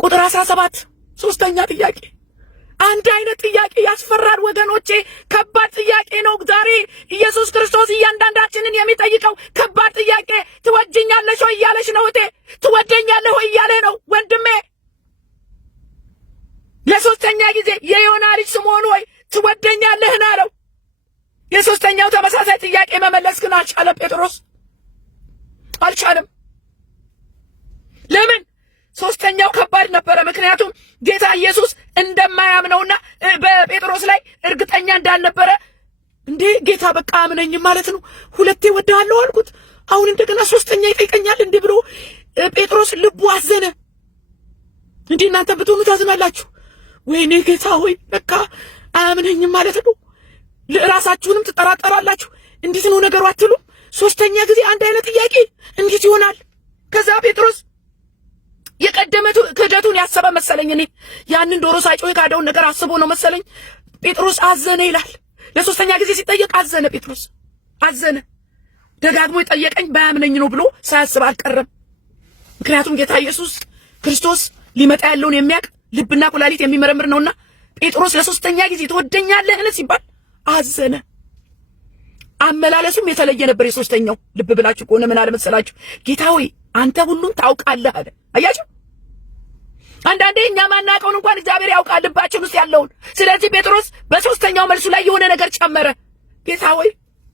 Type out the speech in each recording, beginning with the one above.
ቁጥር 17 ሶስተኛ ጥያቄ። አንድ አይነት ጥያቄ ያስፈራል ወገኖቼ። ከባድ ጥያቄ ነው። ዛሬ ኢየሱስ ክርስቶስ እያንዳንዳችንን የሚጠይቀው ከባድ ጥያቄ። ትወጂኛለሽ ወይ እያለሽ ነው እቴ። ትወደኛለህ ወይ እያለ ነው ወንድሜ። ለሶስተኛ ጊዜ የዮና ልጅ ስምዖን ሆይ ትወደኛለህን አለው። የሶስተኛው ተመሳሳይ ጥያቄ መመለስ ግን አልቻለም ጴጥሮስ፣ አልቻለም። ለምን? ሶስተኛው ከባድ ነበረ። ምክንያቱም ጌታ ኢየሱስ እንደማያምነውና በጴጥሮስ ላይ እርግጠኛ እንዳልነበረ። እንዴ ጌታ በቃ አምነኝም ማለት ነው፣ ሁለቴ ወድሃለሁ አልኩት፣ አሁን እንደገና ሶስተኛ ይጠይቀኛል እንዴ ብሎ ጴጥሮስ ልቡ አዘነ። እንዴ እናንተ ብትሆኑ ታዝናላችሁ? ወይኔ ጌታ ሆይ በቃ አያምነኝም ማለት ነው። ለራሳችሁንም ትጠራጠራላችሁ። እንዴት ነው ነገሩ አትሉም? ሶስተኛ ጊዜ አንድ አይነት ጥያቄ እንዴት ይሆናል? ከዛ ጴጥሮስ የቀደመቱ ክህደቱን ያሰበ መሰለኝ። እኔ ያንን ዶሮ ሳይጮህ ካደውን ነገር አስቦ ነው መሰለኝ። ጴጥሮስ አዘነ ይላል። ለሶስተኛ ጊዜ ሲጠየቅ አዘነ። ጴጥሮስ አዘነ። ደጋግሞ የጠየቀኝ ባያምነኝ ነው ብሎ ሳያስብ አልቀረም። ምክንያቱም ጌታ ኢየሱስ ክርስቶስ ሊመጣ ያለውን የሚያውቅ ልብና ኩላሊት የሚመረምር ነውና ጴጥሮስ ለሶስተኛ ጊዜ ትወደኛለህን ሲባል አዘነ። አመላለሱም የተለየ ነበር። የሶስተኛው ልብ ብላችሁ ከሆነ ምን አለ መሰላችሁ? ጌታ ሆይ አንተ ሁሉን ታውቃለህ አለ። አያችሁ፣ አንዳንዴ እኛ ማናውቀውን እንኳን እግዚአብሔር ያውቃል ልባችን ውስጥ ያለውን። ስለዚህ ጴጥሮስ በሶስተኛው መልሱ ላይ የሆነ ነገር ጨመረ። ጌታ ሆይ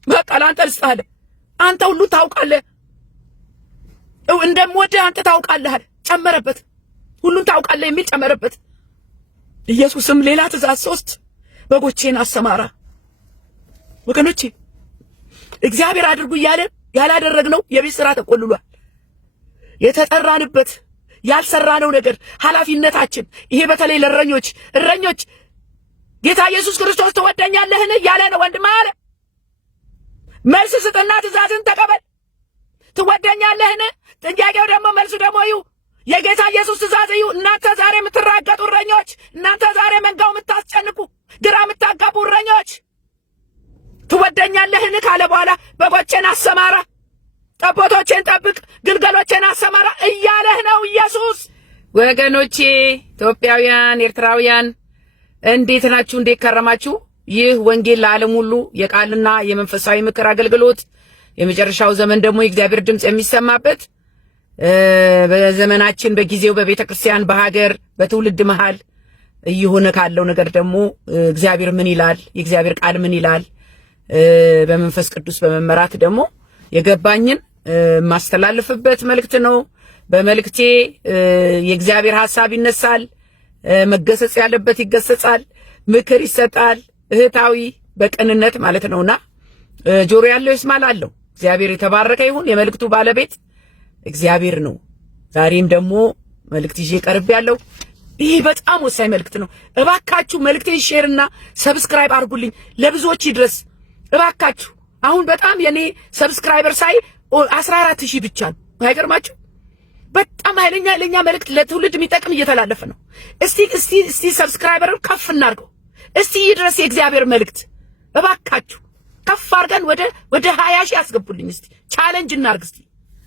በቃ ለአንተ ልስጥህ አለ። አንተ ሁሉን ታውቃለህ፣ እንደምወድህ አንተ ታውቃለህ አለ። ጨመረበት። ሁሉን ታውቃለህ የሚል ጨመረበት። ኢየሱስም ሌላ ትእዛዝ 3 በጎቼን አሰማራ። ወገኖቼ እግዚአብሔር አድርጉ እያለ ያላደረግነው የቤት ሥራ ተቆልሏል። የተጠራንበት ያልሰራነው ነገር ኃላፊነታችን ይሄ በተለይ እረኞች ጌታ ኢየሱስ ክርስቶስ ትወደኛለህን እያለ ነው ወንድም አለ። መልስ ስጥና ትእዛዝን ተቀበል። ትወደኛለህን? ጥያቄው ደግሞ መልሱ ደግሞ ይሁ የጌታ ኢየሱስ ትእዛዝ ይሁ። እናንተ ዛሬ የምትራገጡ እረኞች፣ እናንተ ዛሬ መንጋው የምታስጨንቁ ግራ የምታጋቡ እረኞች ትወደኛለህን ካለ በኋላ በጎቼን አሰማራ፣ ጠቦቶቼን ጠብቅ፣ ግልገሎቼን አሰማራ እያለህ ነው ኢየሱስ። ወገኖቼ ኢትዮጵያውያን፣ ኤርትራውያን እንዴት ናችሁ? እንዴት ከረማችሁ? ይህ ወንጌል ለዓለም ሁሉ የቃልና የመንፈሳዊ ምክር አገልግሎት የመጨረሻው ዘመን ደግሞ የእግዚአብሔር ድምጽ የሚሰማበት በዘመናችን በጊዜው በቤተ ክርስቲያን በሀገር በትውልድ መሃል እየሆነ ካለው ነገር ደግሞ እግዚአብሔር ምን ይላል፣ የእግዚአብሔር ቃል ምን ይላል፣ በመንፈስ ቅዱስ በመመራት ደግሞ የገባኝን ማስተላለፍበት መልእክት ነው። በመልእክቴ የእግዚአብሔር ሐሳብ ይነሳል፣ መገሰጽ ያለበት ይገሰጻል፣ ምክር ይሰጣል፣ እህታዊ በቅንነት ማለት ነውና ጆሮ ያለው ይስማል አለው። እግዚአብሔር የተባረከ ይሁን። የመልእክቱ ባለቤት እግዚአብሔር ነው። ዛሬም ደግሞ መልእክት ይዤ ቀርብ ያለው ይሄ በጣም ወሳኝ መልእክት ነው። እባካችሁ መልእክቴን ሼርና ሰብስክራይብ አድርጉልኝ፣ ለብዙዎች ይድረስ እባካችሁ። አሁን በጣም የኔ ሰብስክራይበር ሳይ 14000 ብቻ ነው። አይገርማችሁ? በጣም ኃይለኛ መልእክት ለትውልድ የሚጠቅም እየተላለፈ ነው። እስቲ ሰብስክራይበርን ከፍ እናድርገው። እስቲ ይድረስ የእግዚአብሔር መልእክት እባካችሁ። ከፍ አድርገን ወደ 20,000 ያስገቡልኝ። እስቲ ቻሌንጅ እናድርግ እስቲ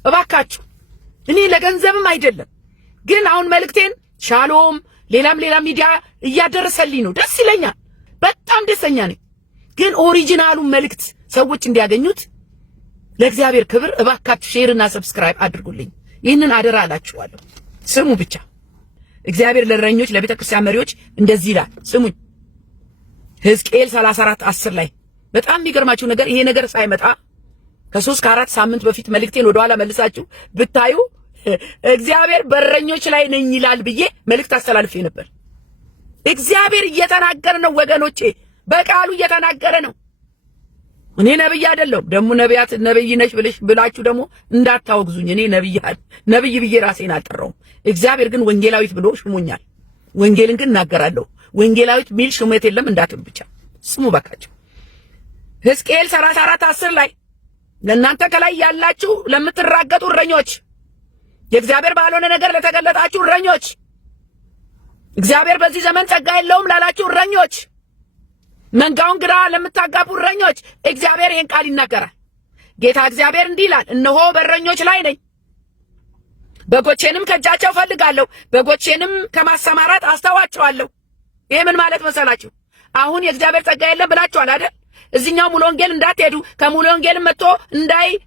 እባካችሁ። እኔ ለገንዘብም አይደለም ግን አሁን መልእክቴን ሻሎም ሌላም ሚዲያ እያደረሰልኝ ነው። ደስ ይለኛል፣ በጣም ደስተኛ ነኝ። ግን ኦሪጂናሉን መልእክት ሰዎች እንዲያገኙት ለእግዚአብሔር ክብር እባካችሁ ሼርና ሰብስክራይብ አድርጉልኝ። ይህንን አደራ አላችኋለሁ። ስሙ ብቻ። እግዚአብሔር ለእረኞች ለቤተ ክርስቲያን መሪዎች እንደዚህ ይላል፣ ስሙኝ። ሕዝቅኤል 34:10 ላይ በጣም የሚገርማችሁ ነገር ይሄ ነገር ሳይመጣ ከ3 ከ4 ሳምንት በፊት መልእክቴን ወደኋላ መልሳችሁ ብታዩ እግዚአብሔር በእረኞች ላይ ነኝ ይላል ብዬ መልእክት አስተላልፌ ነበር። እግዚአብሔር እየተናገረ ነው ወገኖቼ፣ በቃሉ እየተናገረ ነው። እኔ ነብይ አይደለሁም። ደግሞ ነብያት ነብይ ነሽ ብላችሁ ደግሞ እንዳታወግዙኝ። እኔ ነብይ ብዬ ራሴን አልጠራውም። እግዚአብሔር ግን ወንጌላዊት ብሎ ሽሞኛል። ወንጌልን ግን እናገራለሁ። ወንጌላዊት ሚል ሽሞት የለም እንዳትሉ ብቻ ስሙ ባካችሁ። ሕዝቅኤል 34:10 ላይ ለእናንተ ከላይ ያላችሁ ለምትራገጡ እረኞች፣ የእግዚአብሔር ባልሆነ ነገር ለተገለጣችሁ እረኞች፣ እግዚአብሔር በዚህ ዘመን ጸጋ የለውም ላላችሁ እረኞች፣ መንጋውን ግራ ለምታጋቡ እረኞች እግዚአብሔር ይህን ቃል ይናገራል። ጌታ እግዚአብሔር እንዲህ ይላል፣ እነሆ በእረኞች ላይ ነኝ፣ በጎቼንም ከእጃቸው ፈልጋለሁ፣ በጎቼንም ከማሰማራት አስተዋቸዋለሁ። ይሄ ምን ማለት መሰላችሁ? አሁን የእግዚአብሔር ጸጋ የለም ብላችኋል አይደል? እዚህኛው ሙሉ ወንጌል እንዳትሄዱ፣ ከሙሉ ወንጌልም መጥቶ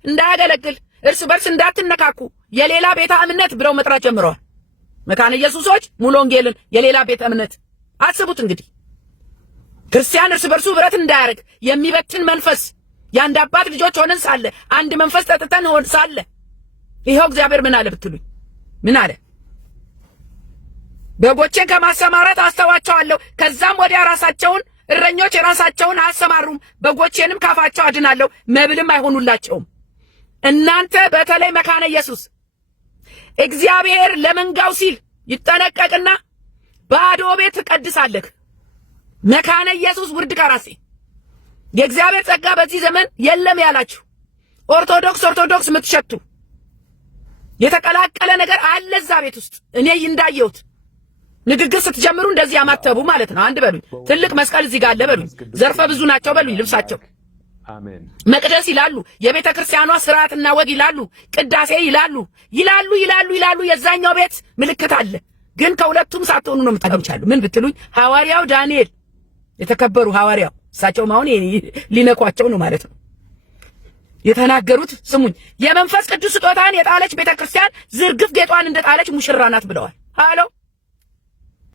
እንዳያገለግል፣ እርስ በርስ እንዳትነካኩ የሌላ ቤተ እምነት ብለው መጥራት ጀምረዋል። መካነ ኢየሱሶች ሙሉ ወንጌልን የሌላ ቤተ እምነት አስቡት። እንግዲህ ክርስቲያን እርስ በርሱ ብረት እንዳያደርግ የሚበትን መንፈስ፣ የአንድ አባት ልጆች ሆነን ሳለ አንድ መንፈስ ጠጥተን ሆን ሳለ ይኸው እግዚአብሔር ምን አለ ብትሉኝ፣ ምን አለ? በጎቼን ከማሰማራት አስተዋቸዋለሁ፣ ከዛም ወዲያ ራሳቸውን እረኞች የራሳቸውን አያሰማሩም፣ በጎቼንም ካፋቸው አድናለሁ፣ መብልም አይሆኑላቸውም። እናንተ በተለይ መካነ ኢየሱስ እግዚአብሔር ለመንጋው ሲል ይጠነቀቅና ባዶ ቤት ትቀድሳለህ። መካነ ኢየሱስ ውርድ ከራሴ የእግዚአብሔር ጸጋ በዚህ ዘመን የለም ያላችሁ ኦርቶዶክስ የምትሸቱ የተቀላቀለ ነገር አለ እዛ ቤት ውስጥ። እኔ እንዳየሁት ንግግር ስትጀምሩ እንደዚህ ያማተቡ ማለት ነው። አንድ በሉኝ፣ ትልቅ መስቀል እዚህ ጋር አለ በሉኝ፣ ዘርፈ ብዙ ናቸው በሉኝ፣ ልብሳቸው መቅደስ ይላሉ፣ የቤተ ክርስቲያኗ ስርዓትና ወግ ይላሉ፣ ቅዳሴ ይላሉ። የዛኛው ቤት ምልክት አለ። ግን ከሁለቱም ሳትሆኑ ነው የምታገምቻሉ። ምን ብትሉኝ ሐዋርያው ዳንኤል የተከበሩ ሐዋርያው እሳቸው አሁን ሊነኳቸው ነው ማለት ነው የተናገሩት። ስሙኝ፣ የመንፈስ ቅዱስ ስጦታን የጣለች ቤተ ክርስቲያን ዝርግፍ ጌጧን እንደጣለች ሙሽራ ናት ብለዋል። ሃሎ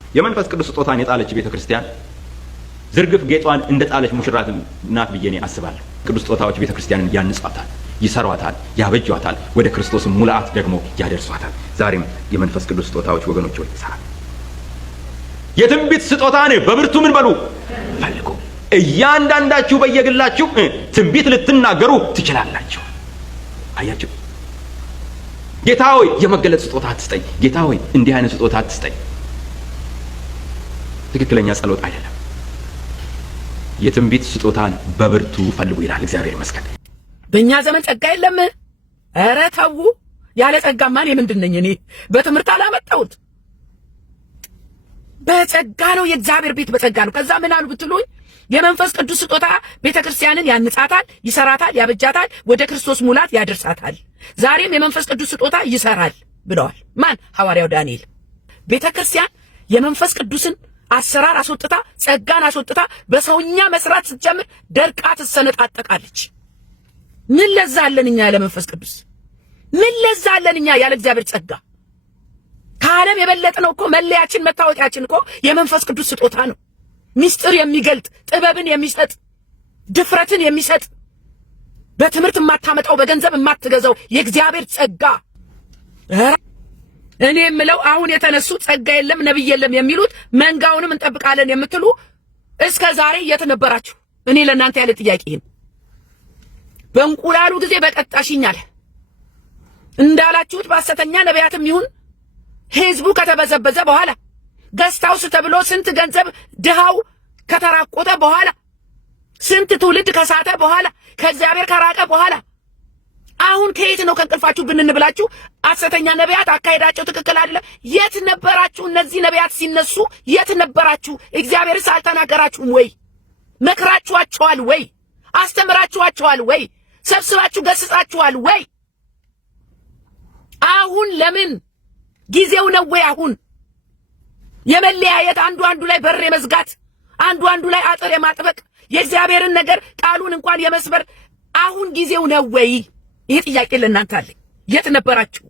የመንፈስ ቅዱስ ስጦታን የጣለች ቤተ ክርስቲያን ዝርግፍ ጌጧን እንደጣለች ሙሽራ ናት ብዬ እኔ አስባለሁ። ቅዱስ ስጦታዎች ቤተ ክርስቲያንን ያንጻታል፣ ይሰሯታል፣ ያበጇታል፣ ወደ ክርስቶስ ሙላአት ደግሞ ያደርሷታል። ዛሬም የመንፈስ ቅዱስ ስጦታዎች ወገኖች ሆይ ይሰራል። የትንቢት ስጦታን በብርቱ ምን በሉ ፈልጉ። እያንዳንዳችሁ በየግላችሁ ትንቢት ልትናገሩ ትችላላችሁ። አያችሁ፣ ጌታ ሆይ የመገለጥ ስጦታ አትስጠኝ፣ ጌታ ሆይ እንዲህ አይነት ስጦታ አትስጠኝ፣ ትክክለኛ ጸሎት አይደለም። የትንቢት ስጦታን በብርቱ ፈልጉ ይላል እግዚአብሔር ይመስገን። በእኛ ዘመን ጸጋ የለም። ኧረ ተው፣ ያለ ጸጋ ማን የምንድን ነኝ እኔ? በትምህርት አላመጣሁት፣ በጸጋ ነው። የእግዚአብሔር ቤት በጸጋ ነው። ከዛ ምን አሉ ብትሉኝ የመንፈስ ቅዱስ ስጦታ ቤተ ክርስቲያንን ያንጻታል፣ ይሰራታል፣ ያበጃታል፣ ወደ ክርስቶስ ሙላት ያደርሳታል። ዛሬም የመንፈስ ቅዱስ ስጦታ ይሰራል ብለዋል። ማን? ሐዋርያው ዳንኤል። ቤተ ክርስቲያን የመንፈስ ቅዱስን አሰራር አስወጥታ ጸጋን አስወጥታ በሰውኛ መስራት ስትጀምር ደርቃ ትሰነጣጠቃለች። ምን ለዛ አለን እኛ ያለ መንፈስ ቅዱስ? ምን ለዛ አለን እኛ ያለ እግዚአብሔር ጸጋ? ከዓለም የበለጠ ነው እኮ መለያችን፣ መታወቂያችን እኮ የመንፈስ ቅዱስ ስጦታ ነው። ሚስጥር የሚገልጥ ጥበብን የሚሰጥ ድፍረትን የሚሰጥ በትምህርት የማታመጣው በገንዘብ የማትገዛው የእግዚአብሔር ጸጋ። እኔ የምለው አሁን የተነሱ ጸጋ የለም ነብይ የለም የሚሉት መንጋውንም እንጠብቃለን የምትሉ እስከ ዛሬ የት ነበራችሁ? እኔ ለእናንተ ያለ ጥያቄ ነው። በእንቁላሉ ጊዜ በቀጣሽኝ አለ እንዳላችሁት በሐሰተኛ ነቢያትም ይሁን ህዝቡ ከተበዘበዘ በኋላ ገስታውስ ተብሎ ስንት ገንዘብ ድሃው ከተራቆተ በኋላ ስንት ትውልድ ከሳተ በኋላ ከእግዚአብሔር ከራቀ በኋላ አሁን ከየት ነው ከእንቅልፋችሁ ብንን ብላችሁ ሐሰተኛ ነቢያት አካሄዳቸው ትክክል አይደለም? የት ነበራችሁ? እነዚህ ነቢያት ሲነሱ የት ነበራችሁ? እግዚአብሔርስ አልተናገራችሁም ወይ? መክራችኋቸዋል ወይ? አስተምራችኋቸዋል ወይ? ሰብስባችሁ ገስጻችኋል ወይ? አሁን ለምን ጊዜው ነው ወይ? አሁን የመለያየት አንዱ ላይ በር የመዝጋት አንዱ ላይ አጥር የማጥበቅ የእግዚአብሔርን ነገር ቃሉን እንኳን የመስበር አሁን ጊዜው ነው ወይ? ይሄ ጥያቄ ለእናንተ አለኝ። የት ነበራችሁ?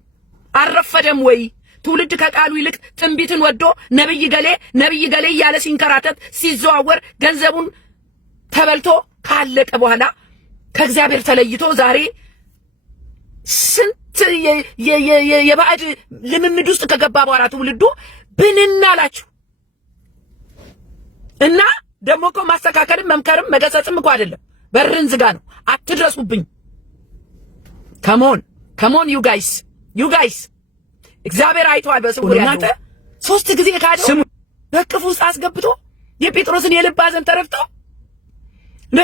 አልረፈደም ወይ? ትውልድ ከቃሉ ይልቅ ትንቢትን ወዶ ነብይ ገሌ እያለ ሲንከራተት ሲዘዋወር ገንዘቡን ተበልቶ ካለቀ በኋላ ከእግዚአብሔር ተለይቶ ዛሬ ስንት የባዕድ ልምምድ ውስጥ ከገባ በኋላ ትውልዱ ብንና አላችሁ እና ደግሞ እኮ ማስተካከልም መምከርም መገሰጽም እኮ አይደለም። በርን ዝጋ ነው። አትድረሱብኝ። ከሞን ዩ ጋይስ እግዚአብሔር አይቷል በስውር። እናንተ 3 ጊዜ ካደ በቅፍ ውስጥ አስገብቶ የጴጥሮስን የልብ ሐዘን ተረድቶ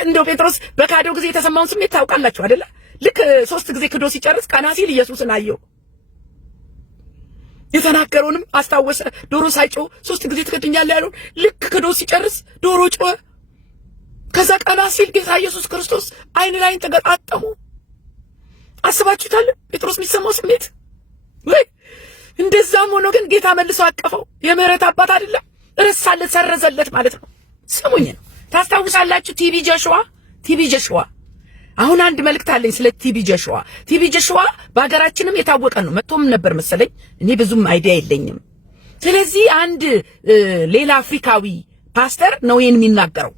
እንደው ጴጥሮስ በካደው ጊዜ የተሰማውን ስሜት ታውቃላችሁ አይደለ? ልክ 3 ጊዜ ክዶ ሲጨርስ ቀና ሲል ኢየሱስን አየው። የተናገረውንም አስታወሰ። ዶሮ ሳይጮህ 3 ጊዜ ትክድኛለህ ያለውን ልክ ክዶ ሲጨርስ ዶሮ ጮኸ። ከዛ ቀና ሲል ጌታ ኢየሱስ ክርስቶስ አይን ላይን ተገጣጠሙ። አስባችሁታል ጴጥሮስ የሚሰማው ስሜት ወይ? እንደዛም ሆኖ ግን ጌታ መልሶ አቀፈው። የምህረት አባት አይደለም? ረሳለት፣ ሰረዘለት ማለት ነው። ስሙኝ ነው። ታስታውሳላችሁ ቲቢ ጆሹዋ አሁን አንድ መልእክት አለኝ ስለ ቲቢ ጆሹዋ በአገራችንም የታወቀ ነው። መጥቶም ነበር መሰለኝ፣ እኔ ብዙም አይዲያ የለኝም። ስለዚህ አንድ ሌላ አፍሪካዊ ፓስተር ነው ይሄን የሚናገረው።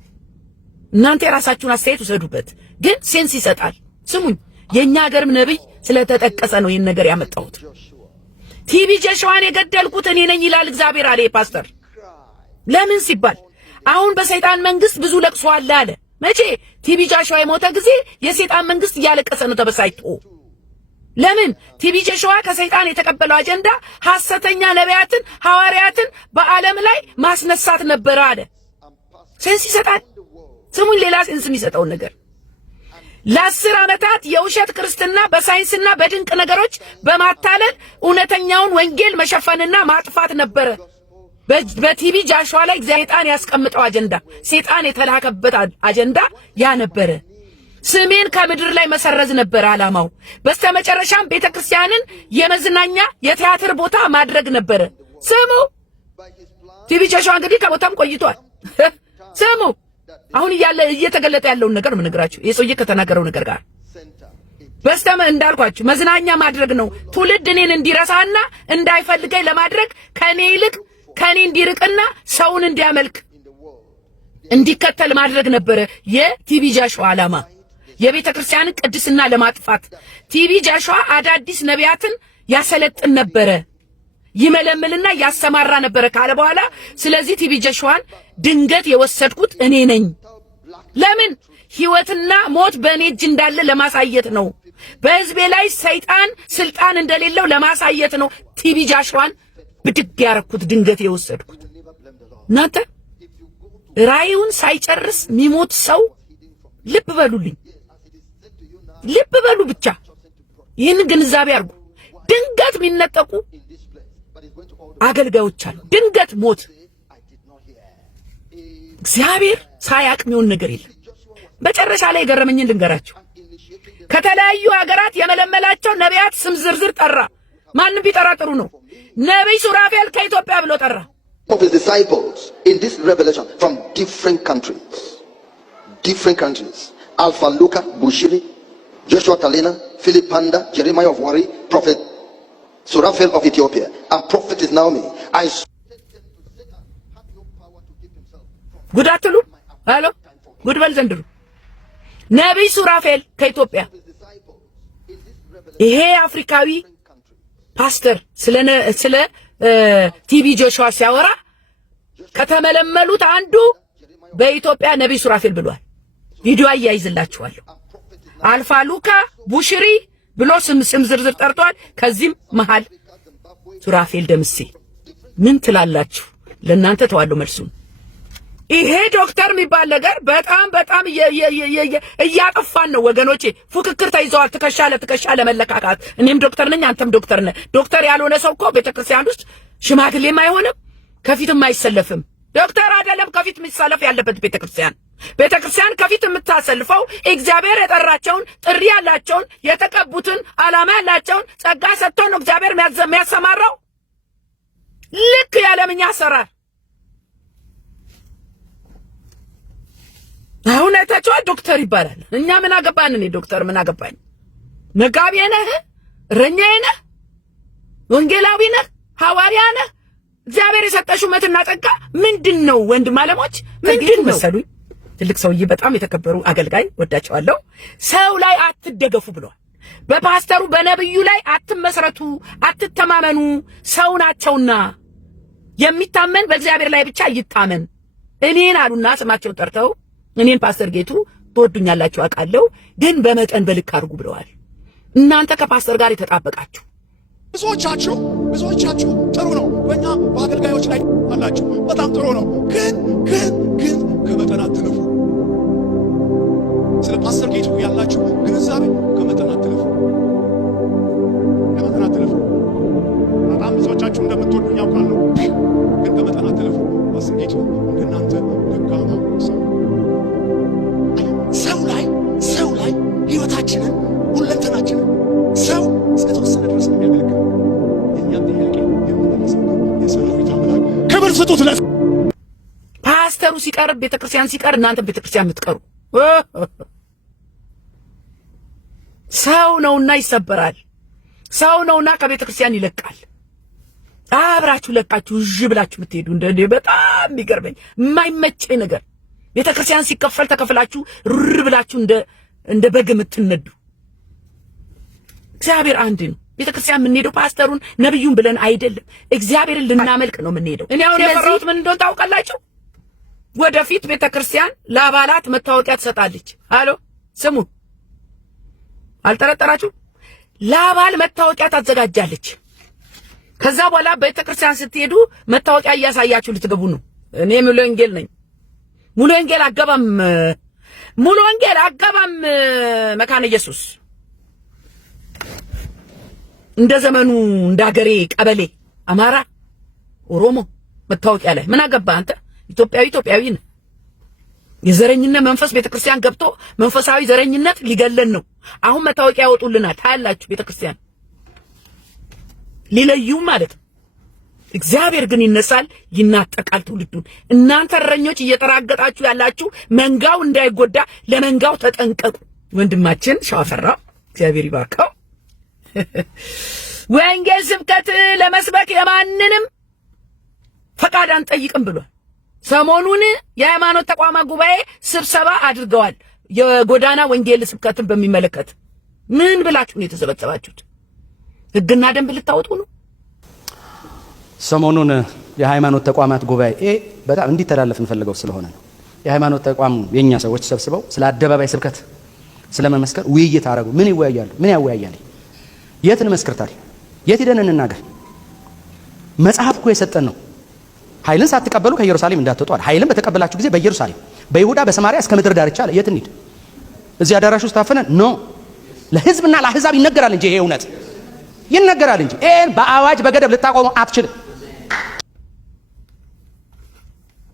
እናንተ የራሳችሁን አስተያየት ውሰዱበት፣ ግን ሴንስ ይሰጣል። ስሙኝ፣ የኛ ሀገርም ነብይ ስለተጠቀሰ ነው ይሄን ነገር ያመጣሁት። ቲቢ ጆሹዋን የገደልኩት እኔ ነኝ ይላል እግዚአብሔር አለ ፓስተር። ለምን ሲባል አሁን በሰይጣን መንግስት ብዙ ለቅሶ አለ አለ። መቼ? ቲቢ ጆሹዋ የሞተ ጊዜ የሰይጣን መንግስት እያለቀሰ ነው ተበሳጭቶ። ለምን? ቲቢ ጆሹዋ ከሰይጣን የተቀበለው አጀንዳ ሐሰተኛ ነቢያትን ሐዋርያትን በዓለም ላይ ማስነሳት ነበር አለ። ሴንስ ይሰጣል። ስሙኝ፣ ሌላ ሴንስ የሚሰጠውን ነገር ለ10 ዓመታት የውሸት ክርስትና በሳይንስና በድንቅ ነገሮች በማታለል እውነተኛውን ወንጌል መሸፈንና ማጥፋት ነበረ። በቲቢ ጆሹዋ ላይ ሰይጣን ያስቀምጠው አጀንዳ፣ ሰይጣን የተላከበት አጀንዳ ያ ነበረ። ስሜን ከምድር ላይ መሰረዝ ነበር ዓላማው። በስተመጨረሻም ቤተክርስቲያንን የመዝናኛ የቲያትር ቦታ ማድረግ ነበረ። ስሙ፣ ቲቢ ጆሹዋ እንግዲህ ከቦታም ቆይቷል። ስሙ፣ አሁን እየተገለጠ ያለውን ነገር ነው የምነግራችሁ፣ የሰውዬ ከተናገረው ነገር ጋር እንዳልኳችሁ መዝናኛ ማድረግ ነው። ትውልድ እኔን እንዲረሳና እንዳይፈልገኝ ለማድረግ ከኔ እንዲርቅና ሰውን እንዲያመልክ እንዲከተል ማድረግ ነበረ የቲቢ ጆሹዋ ዓላማ። የቤተ ክርስቲያንን ቅድስና ለማጥፋት ቲቢ ጆሹዋ አዳዲስ ነቢያትን ያሰለጥን ነበረ፣ ይመለምልና ያሰማራ ነበረ ካለ በኋላ ስለዚህ ቲቢ ጆሹዋን ድንገት የወሰድኩት እኔ ነኝ። ለምን? ሕይወትና ሞት በእኔ እጅ እንዳለ ለማሳየት ነው። በሕዝቤ ላይ ሰይጣን ስልጣን እንደሌለው ለማሳየት ነው ቲቢ ጆሹዋን ብድግ ያረኩት፣ ድንገት የወሰድኩት። እናንተ ራእዩን ሳይጨርስ የሚሞት ሰው ልብ በሉልኝ፣ ልብ በሉ ብቻ ይህን ግንዛቤ አድርጉ። ድንገት የሚነጠቁ አገልጋዮች አሉ። ድንገት ሞት። እግዚአብሔር ሳያቅ የሚሆን ነገር የለም። መጨረሻ ላይ የገረመኝን ልንገራችሁ። ከተለያዩ ሀገራት የመለመላቸው ነቢያት ስም ዝርዝር ጠራ። ማንም ቢጠራ ጥሩ ነው። ነቢይ ሱራፌል ከኢትዮጵያ ብሎ ጠራ። Of his disciples in this revelation from different countries. Alpha Luca Bushiri, Joshua Talina, Philip Panda, Jeremiah of Wari, Prophet Suraphel of Ethiopia, and Prophetess Naomi. I ጉድ አትሉ? ሃሎ ጉድ በል ዘንድሮ። ነቢይ ሱራፌል ከኢትዮጵያ። ይሄ አፍሪካዊ ፓስተር ስለ ቲቢ ጆሹዋ ሲያወራ ከተመለመሉት አንዱ በኢትዮጵያ ነቢይ ሱራፌል ብሏል። ቪዲዮ አያይዝላችኋለሁ። አልፋ ሉካ ቡሽሪ ብሎ ስም ዝርዝር ጠርቷል። ከዚህም መሃል ሱራፌል ደምሴ። ምን ትላላችሁ? ለእናንተ ተዋለው መልሱን። ይሄ ዶክተር የሚባል ነገር በጣም እያጠፋን ነው ወገኖቼ። ፉክክር ተይዘዋል፣ ትከሻ ለትከሻ ለመለካካት። እኔም ዶክተር ነኝ፣ አንተም ዶክተር ነህ። ዶክተር ያልሆነ ሰው እኮ ቤተክርስቲያን ውስጥ ሽማግሌም አይሆንም፣ ከፊትም አይሰለፍም። ዶክተር አይደለም ከፊት የሚሰለፍ ያለበት ቤተክርስቲያን ከፊት የምታሰልፈው እግዚአብሔር የጠራቸውን ጥሪ ያላቸውን የተቀቡትን ዓላማ ያላቸውን ጸጋ ሰጥቶ ነው እግዚአብሔር የሚያሰማራው። ልክ ያለምኛ አሰራር አሁን አይታችኋል። ዶክተር ይባላል። እኛ ምን አገባን? እኔ ዶክተር ምን አገባኝ? መጋቢ ነህ፣ እረኛዬ ነህ፣ ወንጌላዊ ነህ፣ ሐዋርያ ነህ። እግዚአብሔር የሰጠሽ ሹመትና ጸጋ ምንድነው? ወንድም አለሞች ምንድን መሰሉኝ? ትልቅ ሰውዬ፣ በጣም የተከበሩ አገልጋይ፣ ወዳቸዋለሁ። ሰው ላይ አትደገፉ ብለዋል። በፓስተሩ በነብዩ ላይ አትመስረቱ፣ አትተማመኑ። ሰው ናቸውና የሚታመን በእግዚአብሔር ላይ ብቻ ይታመን። እኔን አሉና ስማቸውን ጠርተው እኔን ፓስተር ጌቱ ትወዱኛላችሁ አውቃለሁ፣ ግን በመጠን በልክ አድርጉ ብለዋል። እናንተ ከፓስተር ጋር የተጣበቃችሁ ብዙዎቻችሁ ጥሩ ነው፣ በእኛ በአገልጋዮች ላይ አላችሁ፣ በጣም ጥሩ ነው። ግን ከመጠን አትለፉ። ስለ ፓስተር ጌቱ ያላችሁ ግንዛቤ ከመጠን አትለፉ። በጣም ብዙዎቻችሁ እንደምትወዱኝ አውቃለሁ፣ ግን ከመጠን አትለፉ። ፓስተር ጌቱ እንደናንተ ደካማ ሰው ላይ ህይወታችንን ሁለንተናችንን ሰው እስከ ተወሰነ ድረስ ነው የሚያገለግለው። የእኛም ጥያቄ ስጡት። ፓስተሩ ሲቀርብ ቤተክርስቲያን ሲቀር እናንተ ቤተክርስቲያን የምትቀሩ ሰው ነውና ይሰበራል። ሰው ነውና ከቤተክርስቲያን ይለቃል። አብራችሁ ለቃችሁ እሺ ብላችሁ ብትሄዱ እንደ በጣም የሚገርመኝ የማይመቸኝ ነገር ቤተክርስቲያን ሲከፈል ተከፍላችሁ ሩር ብላችሁ እንደ በግ የምትነዱ። እግዚአብሔር አንድ ነው። ቤተክርስቲያን የምንሄደው ፓስተሩን ነብዩን ብለን አይደለም፣ እግዚአብሔርን ልናመልክ ነው የምንሄደው። እኔ አሁን የፈራሁት ምን እንደሆነ ታውቃላችሁ? ወደፊት ቤተክርስቲያን ለአባላት መታወቂያ ትሰጣለች። አሎ ስሙ፣ አልጠረጠራችሁ? ለአባል መታወቂያ ታዘጋጃለች። ከዛ በኋላ ቤተክርስቲያን ስትሄዱ መታወቂያ እያሳያችሁ ልትገቡ ነው። እኔ ሙሉ ወንጌል ነኝ። ሙሉ ወንጌል አገባም መካነ ኢየሱስ እንደ ዘመኑ እንደ ሀገሬ ቀበሌ አማራ፣ ኦሮሞ መታወቂያ ላይ ምን አገባ አንተ? ኢትዮጵያዊ ነህ። የዘረኝነት መንፈስ ቤተክርስቲያን ገብቶ መንፈሳዊ ዘረኝነት ሊገለን ነው። አሁን መታወቂያ ያወጡልናል። ታያላችሁ ቤተክርስቲያን ሊለዩ ማለት ነው። እግዚአብሔር ግን ይነሳል፣ ይናጠቃል ትውልዱን። እናንተ እረኞች እየተራገጣችሁ ያላችሁ መንጋው እንዳይጎዳ ለመንጋው ተጠንቀቁ። ወንድማችን ሸዋፈራው እግዚአብሔር ይባርከው ወንጌል ስብከት ለመስበክ የማንንም ፈቃድ አንጠይቅም ብሏል። ሰሞኑን የሃይማኖት ተቋማት ጉባኤ ስብሰባ አድርገዋል። የጎዳና ወንጌል ስብከትን በሚመለከት ምን ብላችሁ ነው የተሰበሰባችሁት? ሕግና ደንብ ልታወጡ ነው? ሰሞኑን የሃይማኖት ተቋማት ጉባኤ በጣም እንዲተላለፍ እንፈልገው ስለሆነ ነው። የሃይማኖት ተቋም የኛ ሰዎች ሰብስበው ስለ አደባባይ ስብከት ስለ መመስከር ውይይት አረጉ። ምን ይወያያሉ? ምን ያወያያል? የት እንመስክርታል? የት ሄደን እንናገር? መጽሐፍ እኮ የሰጠን ነው። ኃይልን ሳትቀበሉ ከኢየሩሳሌም እንዳትወጡ አለ። ኃይልን በተቀበላችሁ ጊዜ በኢየሩሳሌም፣ በይሁዳ፣ በሰማሪያ እስከ ምድር ዳርቻ አለ። የት እንሂድ? እዚህ አዳራሽ ውስጥ ታፈነን? ኖ፣ ለህዝብና ለአህዛብ ይነገራል እንጂ ይሄ እውነት ይነገራል እንጂ ይሄን በአዋጅ በገደብ ልታቆሙ አትችልም።